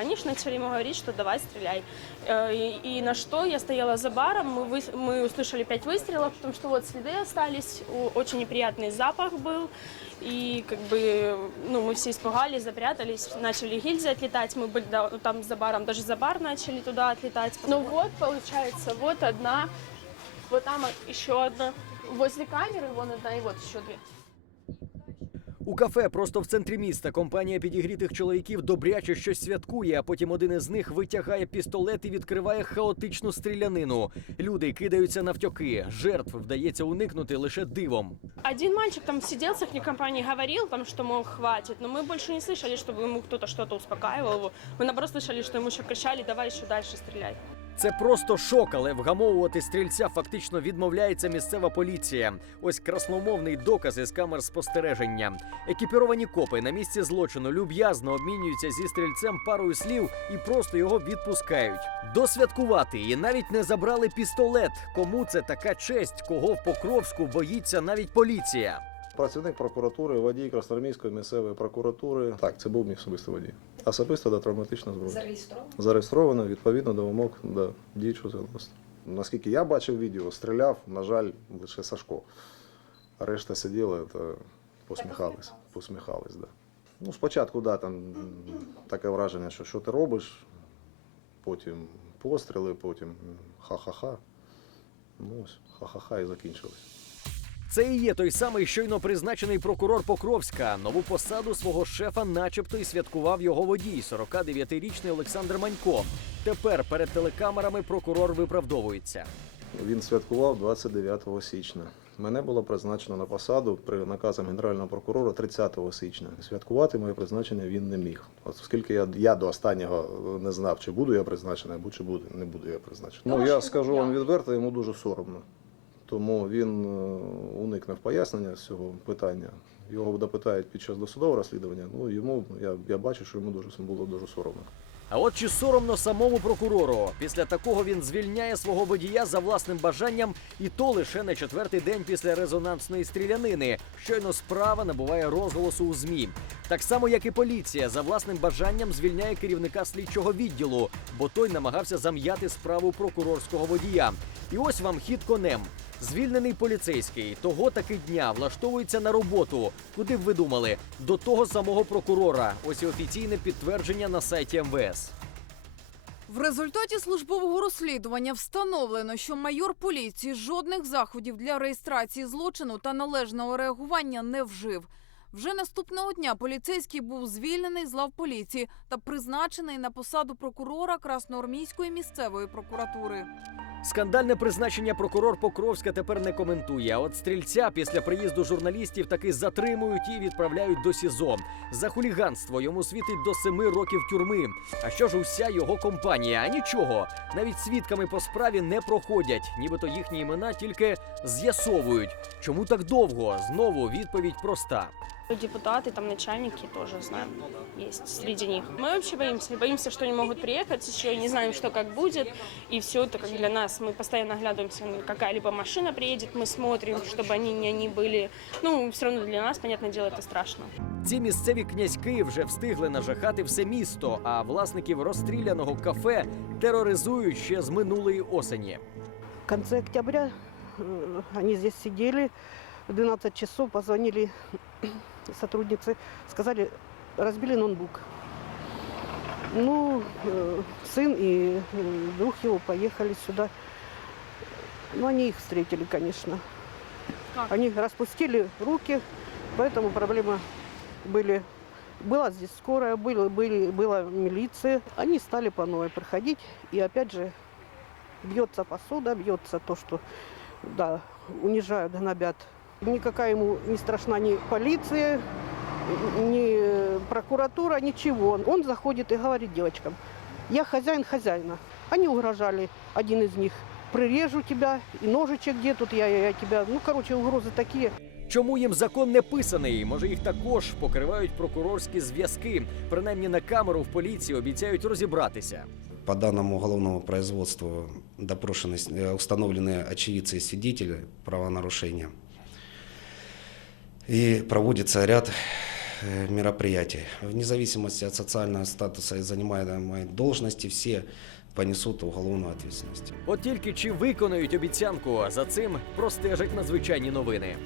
Они же начали ему говорить, что давай стреляй. Э, И, и на что я стояла за баром, мы, вы- мы услышали пять выстрелов, потому что вот следы остались, у- очень неприятный запах был. И как бы, ну, мы все испугались, запрятались, начали гильзы отлетать, мы были да, там за баром, даже за бар начали туда отлетать. Ну вот, получается, вот одна, вот там еще одна, возле камеры вон одна и вот еще две. У кафе просто в центрі міста компанія підігрітих чоловіків добряче щось святкує, а потім один із них витягає пістолет і відкриває хаотичну стрілянину. Люди кидаються навтьоки. Жертв вдається уникнути лише дивом. Один мальчик там сидел с их компании, говорил там, что, мол, хватит, но мы больше не слышали, чтобы ему кто-то что-то успокаивал его. Мы наоборот слышали, что ему еще кричали, давай еще дальше стреляй. Це просто шок, але вгамовувати стрільця фактично відмовляється місцева поліція. Ось красномовний доказ із камер спостереження. Екіпіровані копи на місці злочину люб'язно обмінюються зі стрільцем парою слів і просто його відпускають. Досвяткувати і навіть не забрали пістолет. Кому це така честь, кого в Покровську боїться навіть поліція? Працівник прокуратури, водій Красноармійської місцевої прокуратури. Так, це був мій особистий водій. Особисто до травматична зброя. Зареєстровано? Зареєстровано відповідно до вимог до діючого законодавства. Наскільки я бачив відео, стріляв, на жаль, лише Сашко. А решта сиділи та посміхались. Посміхались, да. Ну, спочатку, да, там таке враження, що що ти робиш, потім постріли, потім ха-ха-ха. Ну, ось, ха-ха-ха і закінчилось. Це і є той самий щойно призначений прокурор Покровська. Нову посаду свого шефа, начебто, і святкував його водій, 49-річний Олександр Манько. Тепер перед телекамерами прокурор виправдовується. Він святкував 29 січня. Мене було призначено на посаду при наказам генерального прокурора 30 січня. Святкувати моє призначення він не міг. От оскільки я, я до останнього не знав, чи буду я призначений, або чи буду, не буду я призначений. Ну я скажу вам відверто, йому дуже соромно. Тому він е, уникнув пояснення цього питання. Його допитають під час досудового розслідування. Ну йому я, я бачу, що йому дуже було дуже соромно. А от чи соромно самому прокурору? Після такого він звільняє свого водія за власним бажанням, і то лише на четвертий день після резонансної стрілянини. Щойно справа набуває розголосу у змі. Так само, як і поліція, за власним бажанням звільняє керівника слідчого відділу, бо той намагався зам'яти справу прокурорського водія. І ось вам хід конем. Звільнений поліцейський того таки дня влаштовується на роботу. Куди б ви думали? До того самого прокурора. Ось і офіційне підтвердження на сайті МВС. В результаті службового розслідування встановлено, що майор поліції жодних заходів для реєстрації злочину та належного реагування не вжив. Вже наступного дня поліцейський був звільнений з лав поліції та призначений на посаду прокурора Красноармійської місцевої прокуратури. Скандальне призначення прокурор Покровська тепер не коментує. А от стрільця після приїзду журналістів таки затримують і відправляють до СІЗО. За хуліганство йому світить до семи років тюрми. А що ж уся його компанія? А нічого. Навіть свідками по справі не проходять, нібито їхні імена тільки з'ясовують. Чому так довго? Знову відповідь проста. Депутаты, там начальники тоже, знаем, есть среди них. Мы вообще боимся. Боимся, что они могут приехать, еще не знаем, что как будет. И все это как для нас. Мы постоянно оглядываемся, ну, какая-либо машина приедет, мы смотрим, чтобы они не они были. Ну, все равно для нас, понятное дело, это страшно. Ці місцеві князьки вже встигли нажахати все місто, а власників розстріляного кафе тероризують ще з минулої осені. В конце октября э, они здесь сидели, в 12 часов позвонили сотрудницы, сказали, разбили ноутбук. Ну, э, сын и э, друг его поехали сюда. Ну, они их встретили, конечно. Как? Они распустили руки, поэтому проблемы были. Была здесь скорая, были, были, была милиция. Они стали по новой проходить, и опять же бьется посуда, бьется то, что да, унижают, гнобят. Никакая ему не страшна ни полиция, ни прокуратура, ничего. Он заходит и говорит девочкам, я хозяин хозяина. Они угрожали, один из них, прирежу тебя, и ножичек где тут, я, я, я тебя. Ну, короче, угрозы такие. Чому їм закон не писаний? Може, їх також покривають прокурорські зв'язки. Принаймні на камеру в поліції обіцяють розібратися. По данному уголовному производству допрошены, э, установлены очевидцы и свидетели правонарушения. И проводится ряд э, мероприятий. Вне зависимости от социального статуса и занимаемой должности все понесут уголовну ответственность. От тільки чи виконують обіцянку, а за цим простежать надзвичайні новини.